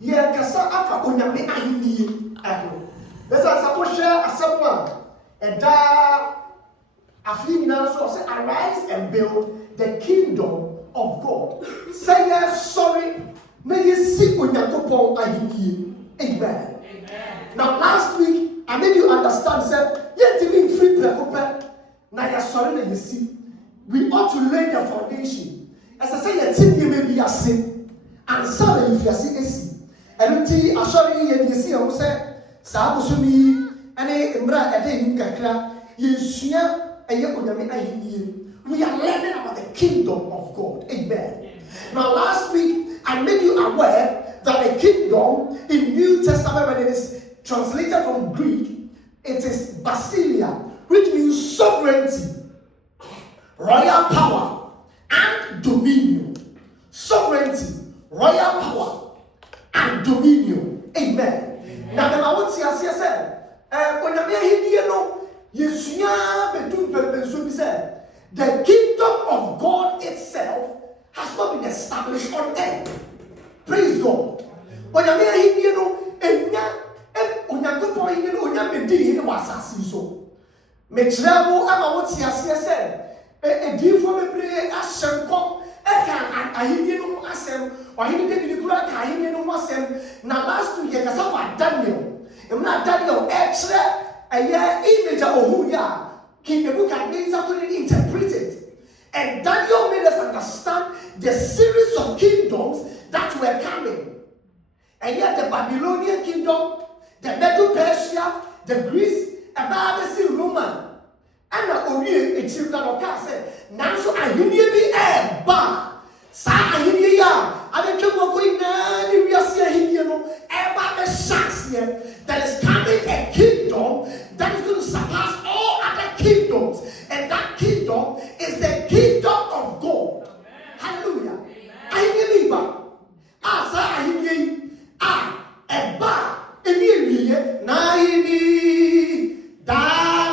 Yeah, Kasa Afa Onyame Ahini. There's a support share a someone. And a few now so say arise and build the kingdom of God. Say yes, sorry. May you see Onyakopon Ahini. Amen. Now last week I made you understand that yet to be free preoccupy. Now you're sorry that you see. We ought to lay the foundation. As I say, your team you may be a sin. And sorry if you see a sin. And until I show you see who said, Sabusumi, and a Mbra a day in Kakra, you share a Yakunami. We are learning about the kingdom of God. Amen. Now last week I made you aware that the kingdom in New Testament, when it is translated from Greek, it is basilia, which means sovereignty, royal power, and dominion. Sovereignty, royal power, and dominion. Amen. Now, then I would say, as I said, when I'm here, the kingdom of God itself has not been established on earth. Praise God. When I'm here, Metrabo ama woti ase e difo bebre Acheampong eka ahini no asem wahini de kura ka ahini no asem na last week ka safa Daniel emna Daniel extra aya image ohu ya King Nebuchadnezzar couldn't interpret it, and Daniel made us understand the series of kingdoms that were coming. And yet the Babylonian kingdom, the Medo-Persia, the Greece, and the Roman. And the Orion, a children of God said, Nanso ahiniye bi eba. Sa ahiniye ya. Abetwe mo ko ina ni wiase ahiniye no eba be chance here. There is coming a kingdom that is going to surpass all other kingdoms. And that kingdom is the kingdom of God. Hallelujah. Ahiniye bi ba. Sa ahiniye eba eniye na ahini dana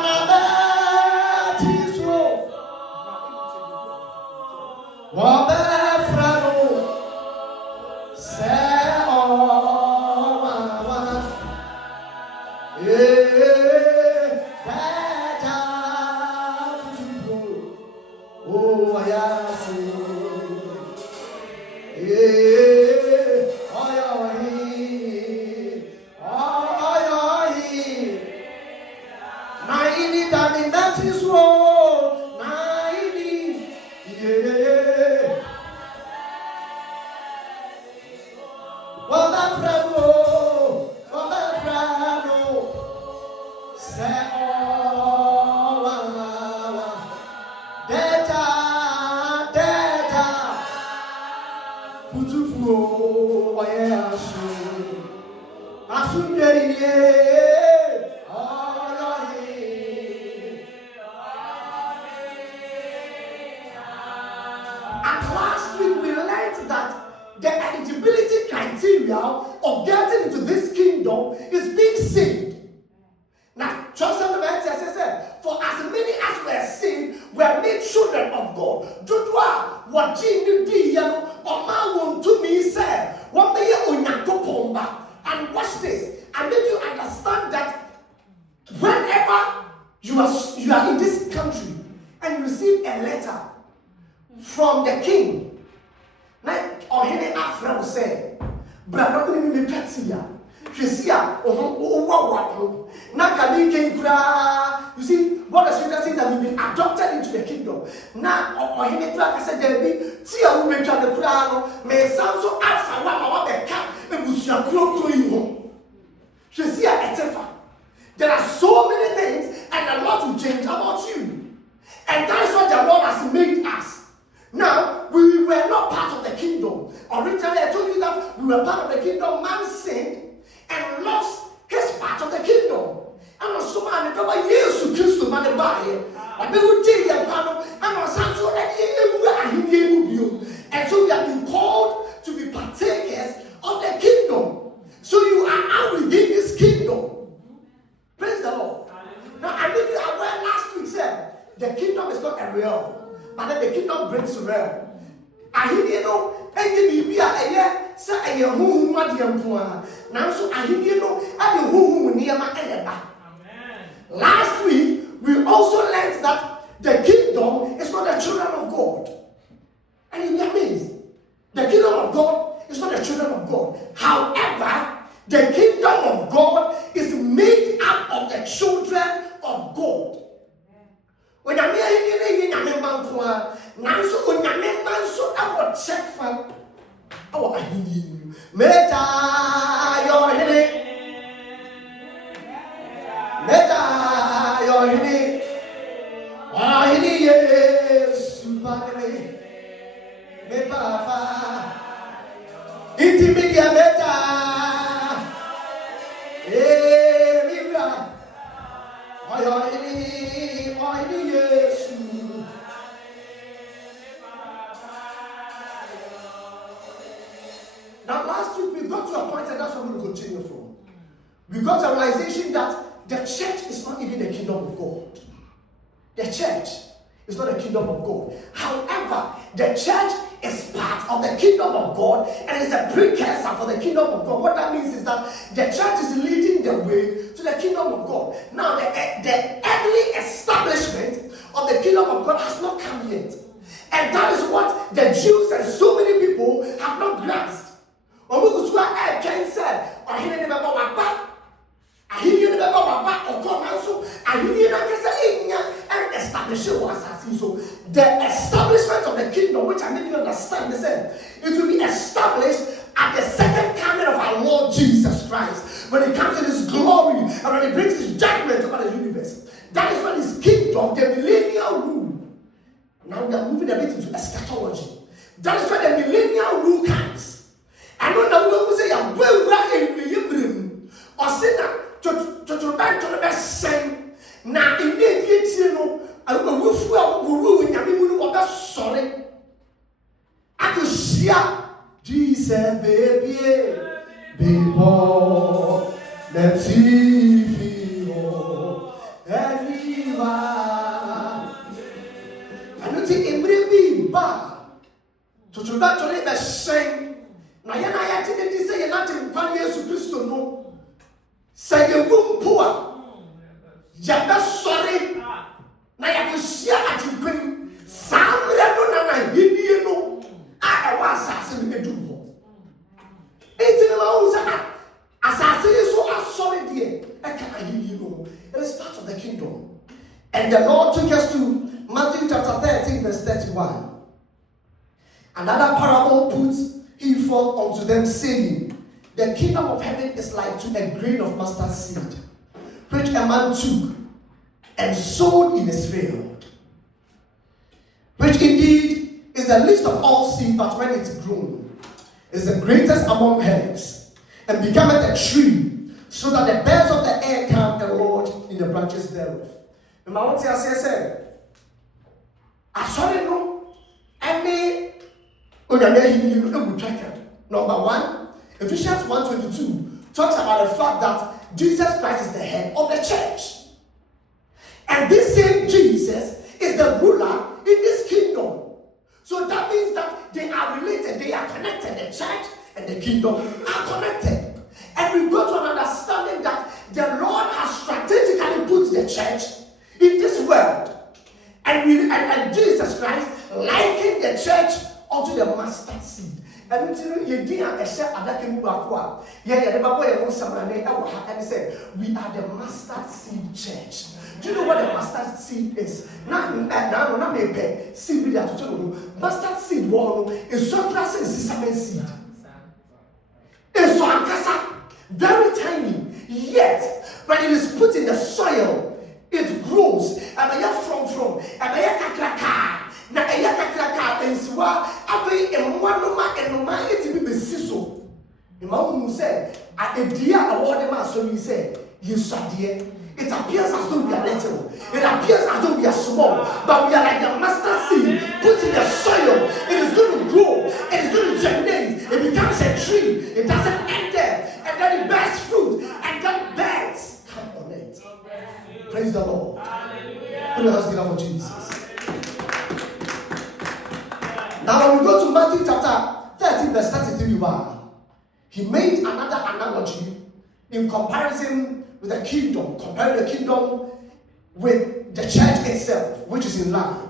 of getting into this kingdom is being saved. Now, just as I said, for as many as were saved were made children of God. Jodua, what you do, or ma won't to me say, what may you unyakopomba. And watch this. I make you understand that whenever you are in this country and you receive a letter from the king, like or any Afra will say, brother, me petia. You see, you see, what the scripture says that we've been adopted into the kingdom. Now, or he said there be tia women try the crown, may sound so after what they can, and we shall grow to you. You see, there are so many things, and a lot will change about you. And that is what the Lord has made us. Now, we were not part of the kingdom. Originally, I told you that we were part of the kingdom. Man sinned and lost his part of the kingdom. And also, man, the Lord Jesus Christ, man, the body. And they would take your part, and also, and so we have been called to be partakers of the kingdom. So you are now within this kingdom. Praise the Lord. Now, I made you aware last week said the kingdom is not a real, but then the kingdom brings real. I hear you know, and you be a year, say a ɛyɛ huhu adeɛ nko a nanso ahenie no ade huhu nneɛma ɛyɛ ba. Last week we also learned that the kingdom is not the children of God. And you'll be amazed. The kingdom of God is not the children of God. However, the kingdom of God is made up of the children of God. When I'm here, me papa intimedia meta mira oyo ini Yesu. Now last week we got to a point and that's what we will continue from. We got a realization that the church is not even the kingdom of God. The church is not the kingdom of God. However, the church is part of the kingdom of God and is a precursor for the kingdom of God. What that means is that the church is leading the way to the kingdom of God. Now, the early establishment of the kingdom of God has not come yet. And that is what the Jews and so many people have not grasped. Ken said, so the establishment of the kingdom, which I made you understand, it will be established at the second coming of our Lord Jesus Christ, when he comes in his glory and when he brings his judgment over the universe. That is when his kingdom, the millennial rule. Now we are moving a bit into eschatology. That is when the millennial rule comes. And when the Lord will say, "I'm well right in the brim," or say that to back to the best saying, now immediately you know, I will rule in your sorry. I could see Jesus, baby, people, let's see you, and we are. I don't think it will be bad to back to the best saying. Na yana ya tini di say na tin kwa Yesu Kristo no say ye wum poa ya be sorry na ya ko sia atipin samre no na hidie no a e wa asase me edu ho enti na wo say asase yi so asori de e ka hidie no. It is part of the kingdom. And the Lord took us to Matthew chapter 13 verse 31. Another parable puts he forth unto them, saying, the kingdom of heaven is like to a grain of mustard seed, which a man took and sowed in his field, which indeed is the least of all seed, but when it's grown, is the greatest among herbs, and becometh a tree, so that the birds of the air come and lodge in the branches thereof. Remember what I said? I saw it no, and number one, Ephesians 1:22 talks about the fact that Jesus Christ is the head of the church. And this same Jesus is the ruler in this kingdom. So that means that they are related, they are connected. The church and the kingdom are connected. And we go to an understanding that the Lord has strategically put the church in this world. And Jesus Christ likened the church unto the mustard seed. And you didn't accept that came back. Yeah, the Bible was somebody and said, we are the mustard seed church. Do you know what the mustard seed is? Now, maybe seed mustard seed is so classic sesame seed. It's so very tiny. Yet, when it is put in the soil, it grows. And I have from and I have na eya kakraka ensiwa afi enwanoma enoma etibi besiso imamu say adia award ma so you say yesade. It appears as though we are little, it appears as though we are small, but we are like the mustard seed put in the soil. It is going to grow, it is going to germinate, it becomes a tree. It doesn't end there, and then it bears fruit, and then birds come on it. Praise the Lord. Put your hands together for Jesus. Now when we go to Matthew chapter 13 verse 33, he made another analogy in comparison with the kingdom, comparing the kingdom with the church itself, which is in line.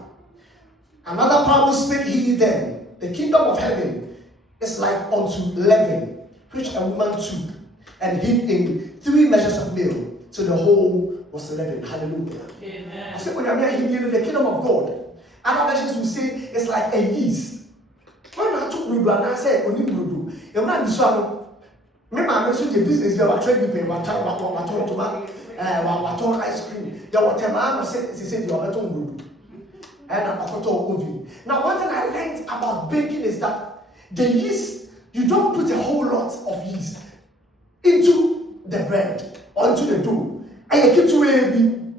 Another parable spake he then, the kingdom of heaven is like unto leaven, which a woman took and hid in 3 measures of meal, so the whole was leavened. Hallelujah. Amen. I said, when I'm the kingdom of God, other versions will say it's like a yeast. When I took Rudu and I said, Oni Rudu, a man is one. Remember, I mentioned the business, you are trading people, what ice cream, you are whatever, he said, you are better Rudu. And I'm oven. Now, one thing I learned about baking is that the yeast, you don't put a whole lot of yeast into the bread or into the dough. And you keep to heavy.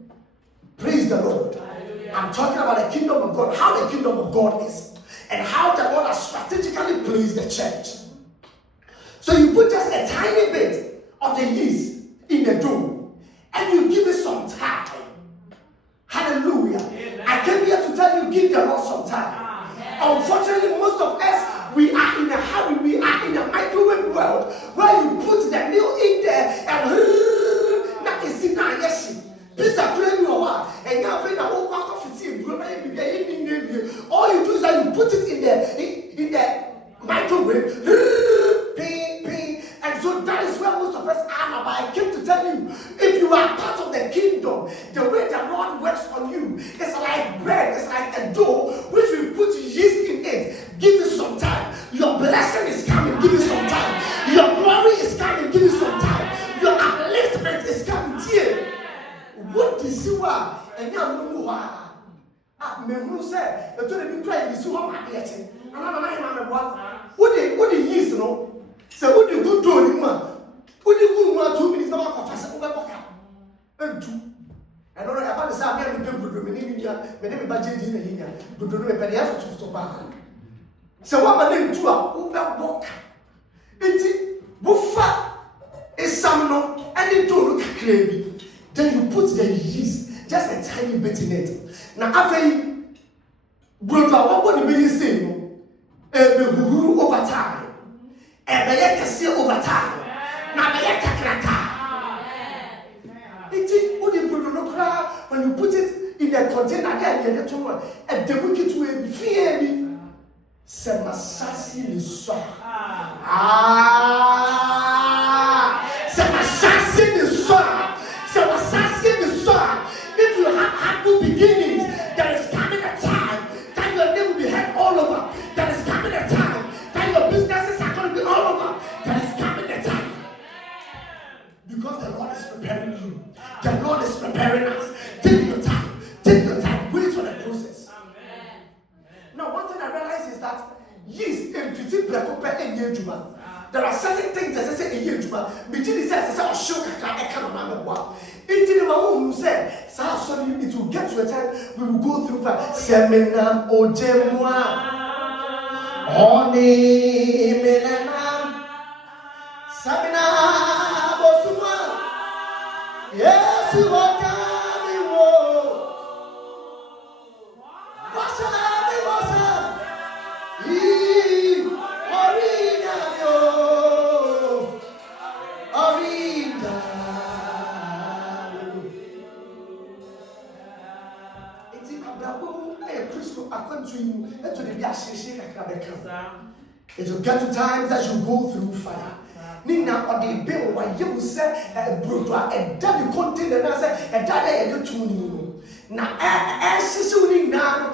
Praise the Lord. Hallelujah. I'm talking about the kingdom of God, how the kingdom of God is, and how the Lord has strategically placed the church. So you put just a tiny bit of the yeast in the dough, and you give it some time. Hallelujah. Amen. I came here to tell you, give the Lord some time. Amen. Unfortunately, most of us, we are in a hurry. We are in a microwave world where you put the meal in there and that is in our yes. Pizza cream or what? And now when I walk out of the all you do is that you put it in the microwave. Ping. And so that is where most of us are now. But I came to tell you, if you are part of the kingdom, the way the Lord works on you, it's like bread, it's like a dough, which we put yeast in it. Give it some time. Your blessing is coming, give it some time. Your glory is coming, give it some time. Your upliftment is coming here. What is you are? And you know why? Me say, the two people cry is so hard. And I'm what the yeast, no? So what you go do in man? What you go 2 minutes now? Confess over boka. And two. I don't know about the same. I'm going to do me. Me name budget in here. Do me pay effort to stop. So what my name to a over boka. It's buffa is some and it don't look crazy. Then you put the yeast, just a tiny bit in it. Now after brother, what would you say? Over time. And the yak can see over time. Now the yak can crack. It is what you put on the crowd when you put it in the container again, and the wicked will fear me. Semasasi is so. Semasasi is so. So assassin the son, if you have humble beginnings, there is coming a time that your name will be heard all over. There is coming a time that your businesses are going to be all over. There is coming a time. Because the Lord is preparing you. The Lord is preparing us. Take your time. Take your time. Wait for the process. Amen. Now, one thing I realize is that yeast and there are certain things that say a year to between says a show I can't remember what. Who said, so it will get to a time we will go through that seminar or Gemwa. Honey, Menam Seminar Bosuma. Yes, you are coming. What's up? It will get to times that you go through fire. Nina or the bill why you say a brutal and daddy container and say a daddy and you now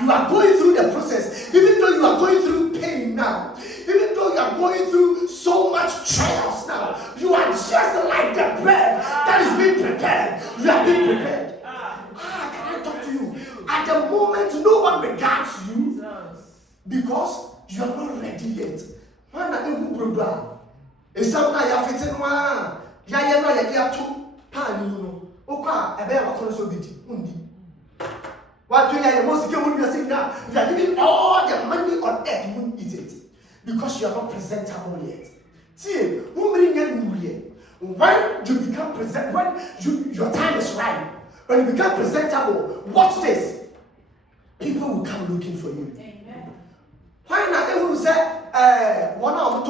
you are going through the process, even though you are going through pain now, even though you are going through so much trials now, you are just like the bread that is being prepared. You are being prepared. Can I talk to you? At the moment, no one regards you because you are not ready yet. When I even program, it's something you have fitted one. Ya two pan, you know. Okay, a bear of consolidity. What you are most going to say now, you are giving all the money on earth, you won't eat it because you are not presentable yet. See, when you become present, when your time is right, when you become presentable, watch this. People will come looking for you. Amen. Why not? They will say, one of the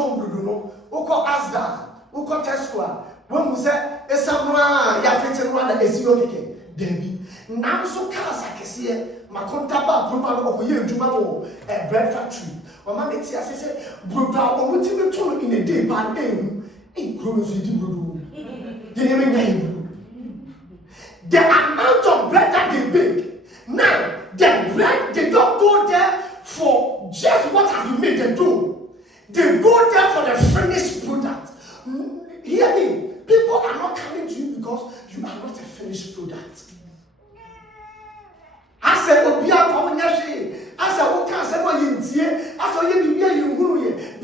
Oko Asda, Oko Tesla, when we say, Esamra, Yafetin Rana, Esioke, Debbie. Now so cars I can see Makontaba, Bruma, Jumamo, a bread factory. Or Mamma Tia said, Bruba, or what you told in a day by name, in Cruz, you did. The amount of bread that they bake, now the bread, they don't go there for just what have you made them do. They go there for the finished product. Hear me, people are not coming to you because you are not a finished product. I said, I said, what can I say? I said,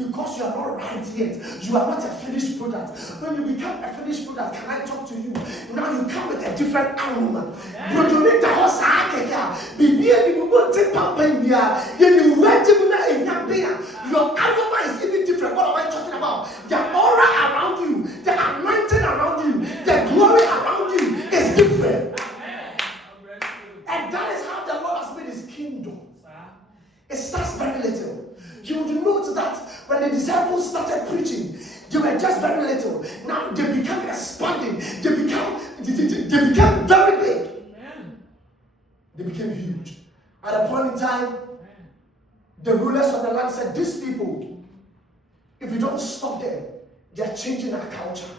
because you are not right yet. You are not a finished product. When you become a finished product, can I talk to you? Now you come with a different aroma. But you need the horse. Your aroma is even different. What am I talking about? The aura around you, the anointing around you, the glory around you is different. And that is how the Lord has made his kingdom. It starts very little. You would note that when the disciples started preaching, they were just very little. Now they become expanding. They became very big. They became huge. At a point in time, the rulers of the land said, these people, if you don't stop them, they are changing our culture.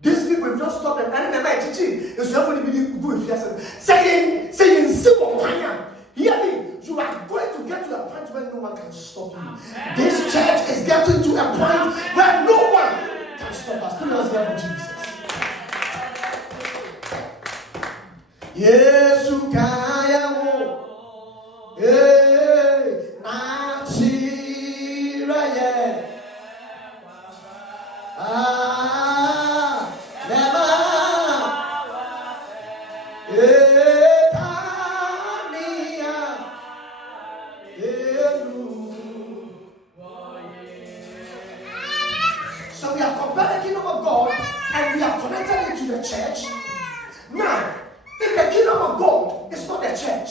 These people, if you don't stop them, and then my teaching is going to be good. Saying, simple, hear me. You are going to get to a point where no one can stop you. This church is getting to a point where no one can stop us. Put us there for Jesus. Yes, you can. So we have compared the kingdom of God and we have connected it to the church. Now, if the kingdom of God is not the church,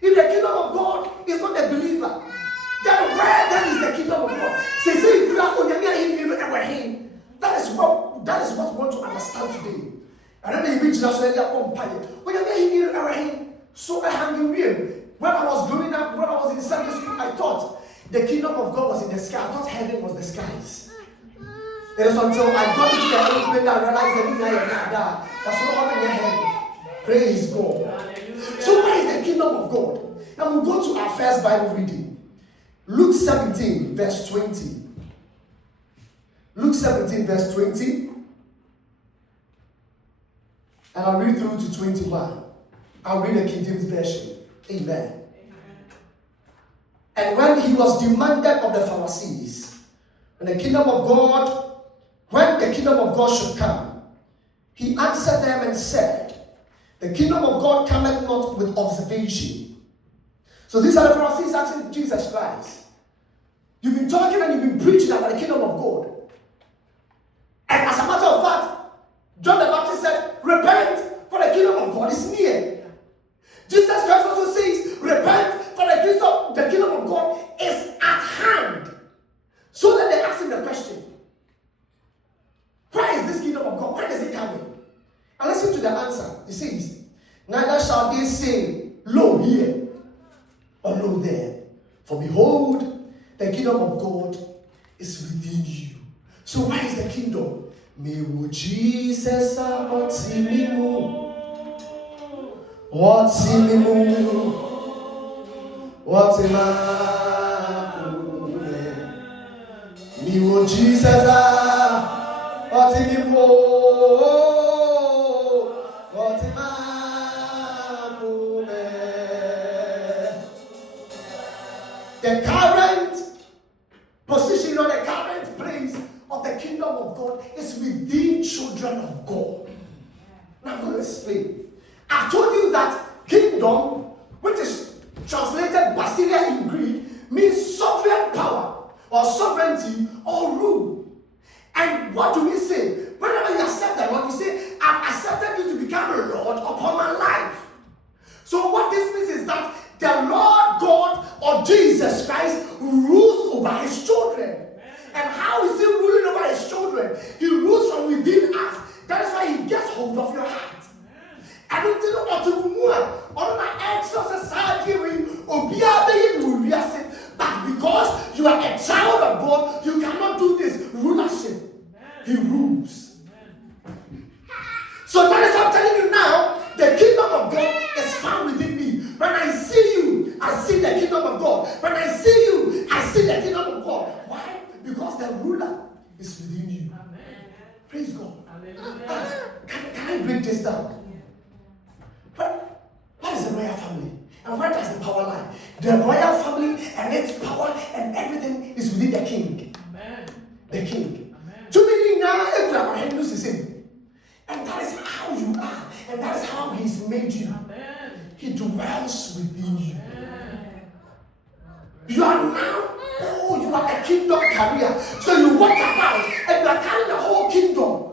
if the kingdom of God is not the believer, then where then is the kingdom of God? That is what we want to understand today. I don't know if it's just so when I was growing up, when I was in Sunday school, I thought the kingdom of God was in the sky. I thought heaven was the skies. It is until I got into the aeroplane that I realized that's not how in heaven. Praise God. So where is the kingdom of God? Now we'll go to our first Bible reading. Luke 17, verse 20. Luke 17, verse 20. And I'll read through to 21. I'll read the King James Version. Amen. And when he was demanded of the Pharisees, when the kingdom of God should come, he answered them and said, the kingdom of God cometh not with observation. So these are the Pharisees asking Jesus Christ. You've been talking and you've been preaching about the kingdom of God. And as a matter of fact, John the Baptist said, repent, for the kingdom of God is near. Jesus Christ also says, repent, for the kingdom of God is at hand. So then they ask him the question, where is this kingdom of God? When is it coming? And listen to the answer. He says, neither shall they say, lo here, or lo there. For behold, the kingdom of God is within you. So where is the kingdom? Me wo Jesus otimimu. Otimimu. Otimakume. Me wo Jesus otimimu. Otimakume. The current position or the current place of the kingdom of God is within children of God. Now I'm going to explain. I told you that kingdom, which is translated basilia in Greek, means sovereign power or sovereignty or rule. And what do we say? Whenever you accept the Lord, you say, I've accepted you to become a Lord upon my life. So what this means is that the Lord God or Jesus Christ rules over his children. And how is he ruling different. He rules from within us. That is why he gets hold of your heart. I don't know what to do. On my extra society, but because you are a child of God, you cannot do this rulership. He rules. So that is what I'm telling you now. The kingdom of God is found within me. When I see you, I see the kingdom of God. When I see you, I see the kingdom of God. Why? Because the ruler is within you. Amen. Praise God. Can I break this down? What is the royal family? And where does the power lie? The royal family and its power and everything is within the king. Amen. The king. Too many now, Abraham knows the same. And that is how you are. And that is how he's made you. Amen. He dwells within you. Amen. You are now, you are a kingdom carrier. So you walk about and you are carrying the whole kingdom.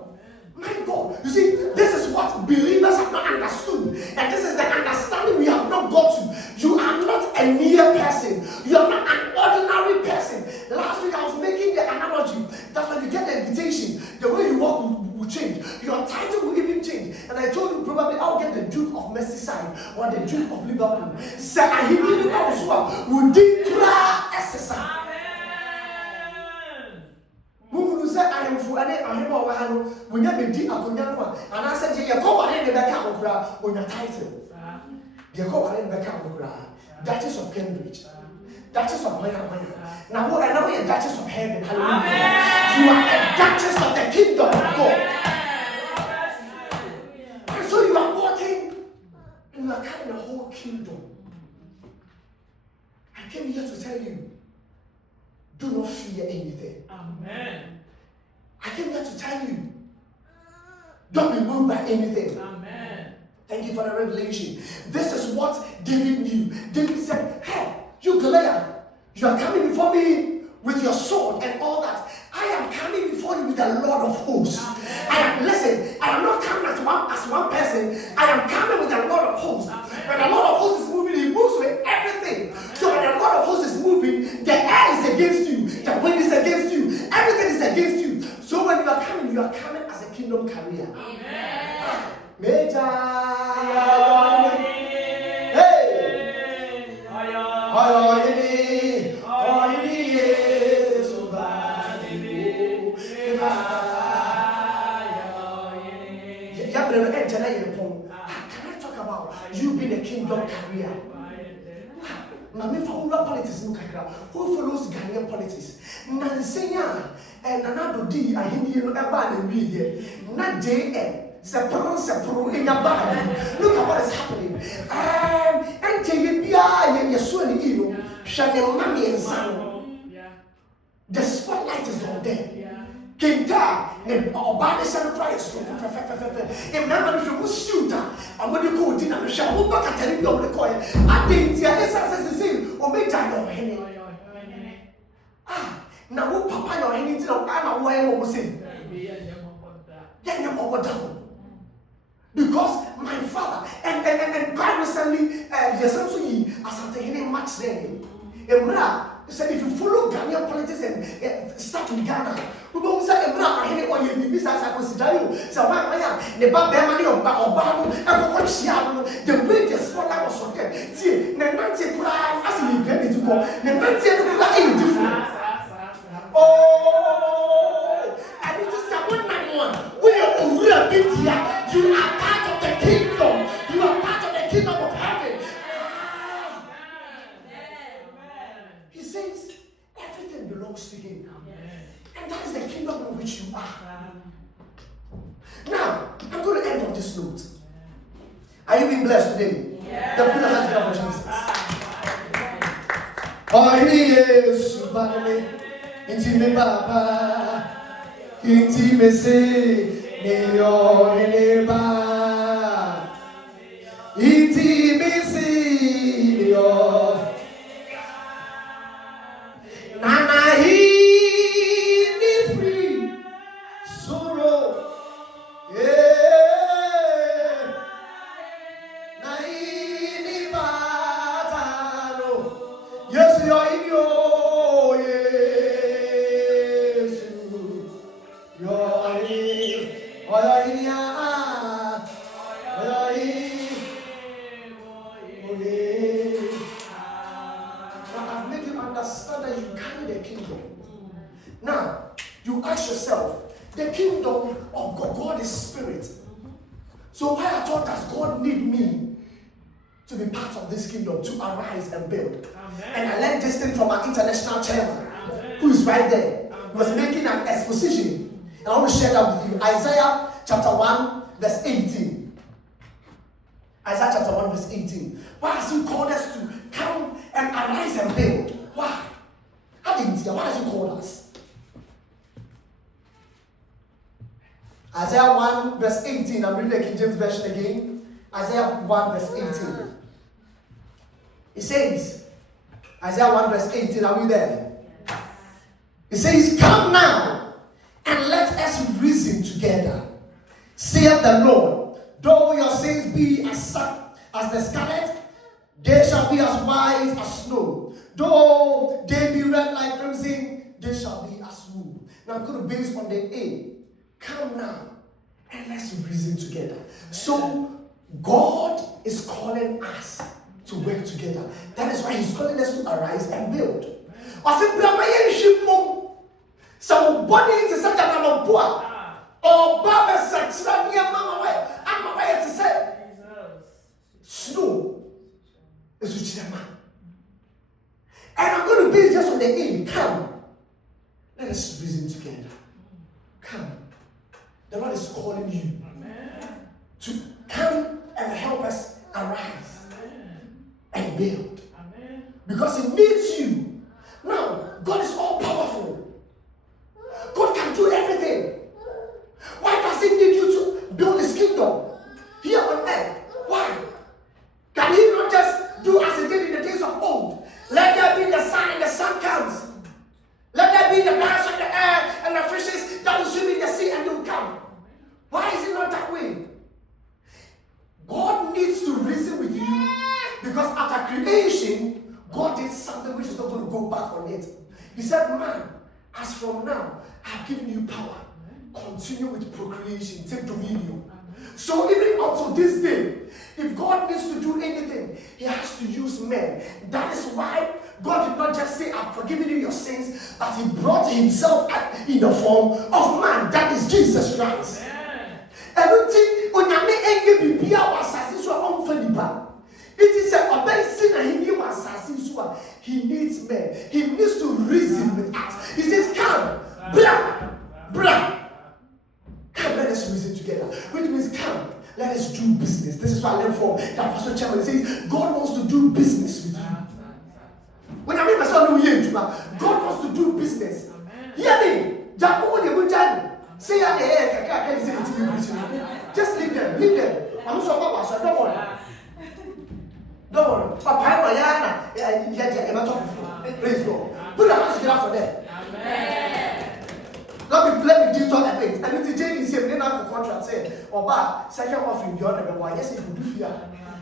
My God, you see, this is what believers have not understood. And this is the understanding we have not got to. You are not a mere person. You are not an ordinary person. Last week I was making the analogy that when you get the invitation, the way you walk will change. Your title will even change. And I told you probably I'll get the Duke of Merseyside or the Duke of Liverpool. So I will declare exercise. Who said I am for any Ahimo when you be deep upon Yanwa, and I said, you go on in the back of on your title. You go on in the back of Duchess of Cambridge, Duchess of Maya. Now, I know you're Duchess of Heaven. Hallelujah. You are a Duchess of the kingdom of God. And so you are walking and you are carrying the whole kingdom. I came here to tell you. Do not fear anything. Amen. I came here to tell you. Don't be moved by anything. Amen. Thank you for the revelation. This is what David knew. David said, hey, you Goliath, you are coming before me with your sword and all that. I am coming before you with the Lord of hosts. Amen. I am not coming as one person. I am coming with the Lord of hosts. Amen. When the Lord of hosts is moving, he moves with everything. Amen. So when the Lord of hosts is moving, the air is against you, the wind is against you, everything is against you. So when you are coming as a kingdom carrier. Amen. Major. Hey. Can I talk about you being a kingdom carrier? Who follows Ghanaian politics? Nansenya and another D. I hear you about the media. Not JM. Separo in your body. Look at what is happening. And Jebia, you're so in Chanel Mammy and Son. The spotlight is on them. Kenta, or by the celebrate. Remember, if you shoot, and when you go dinner, we shall go back and tell you the coin. I think the other say, or make time of henny. Now, what Papa or anything of Anna, why I was saying, because my father, and quite recently, yes, also as I'm taking much then. He said, if you follow Ghanaian politics and start with Ghana, we won't say, I or you be as I consider you. So, why, the bad money of Obama, and what she had, the way the spotlight was on them. See, the Nancy Pride, as we get it to go, the Nancy Pride is different. Oh, I need to say one. We are big here. You are part of the kingdom. You are part of the kingdom of heaven. He says everything belongs to him. And that is the kingdom in which you are. Now, I'm going to end on this note. Are you being blessed today? The people has been of Jesus. Oh, he is. Inti Baba, Inti Mese, Neyo Eneba, Inti Mese, Neyo Nana he free sorrow, yeah, Naini Batano, yes, you're in your. Your Now, you ask yourself, the kingdom of God is spirit. So why at all does God need me to be part of this kingdom, to arise and build? Amen. And I learned this thing from our international chairman, who is right there. He was making an exposition. And I want to share that with you. Isaiah chapter 1, verse 18. Isaiah chapter 1, verse 18. Why has he called us to come and arise and build? Why? Why has he called us? Isaiah 1, verse 18. I'm reading the King James Version again. Isaiah 1, verse 18. It says, Isaiah 1, verse 18. Are we there? It says, come now and let us reason together, saith the Lord. Though your sins be as the scarlet, they shall be as white as snow. Though they be red like crimson, they shall be as wool. Now I'm going to base on the A. Come now and let's reason together. So God is calling us to work together. That is why He's calling us to arise and build. Somebody is such a number or Baba such a near Mama way. I'm away to say snow is which man. And I'm going to base just on the A. Come. Let us reason together. Come. The Lord is calling you to come and help us arise and build. Because He needs you. Now, God is all powerful. God can do everything. Why does He need you to build His kingdom here on earth? Why? Can He not just do as He did in the days of old? Let there be the sun and the sun comes. Let there be the birds of the air and the fishes that will swim in the sea and they will come. Why is it not that way? God needs to reason with you because after creation, God did something which is not going to go back on it. He said, man, as from now, I have given you power. Continue with procreation, take dominion. So even up to this day, if God needs to do anything, He has to use men. That is why God did not just say, I've forgiven you your sins, but He brought Himself in the form of man. That is Jesus Christ. And you think, when you make a it is a bad sinner. He needs men. He needs to reason with us. He says, come, blah, blah. Come, let us reason together. Which means, come, let us do business. This is what I learned from the Apostle Chairman. He says, God wants to do business with you. When I mean myself, God wants to do business. Hear me. Say, just leave them. Leave them. I'm so bad, so don't worry. Don't worry. Papa, praise God. Put your hands together for them. Let me give talk a bit. And if the Jane is saying, then I have a contract saying, or back, second offering beyond the one. Yes, it will do fear.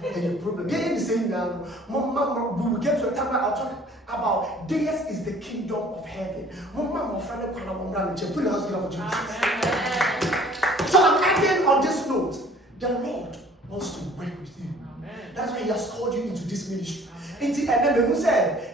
And your problem. They ain't saying now, Mama, we will get to a time where I'll talk about this is the kingdom of heaven. Mama, my friend, put your hands together for Jesus. So I'm ending on this note. The Lord wants to work with you. That's why He has called you into this ministry. And then who said,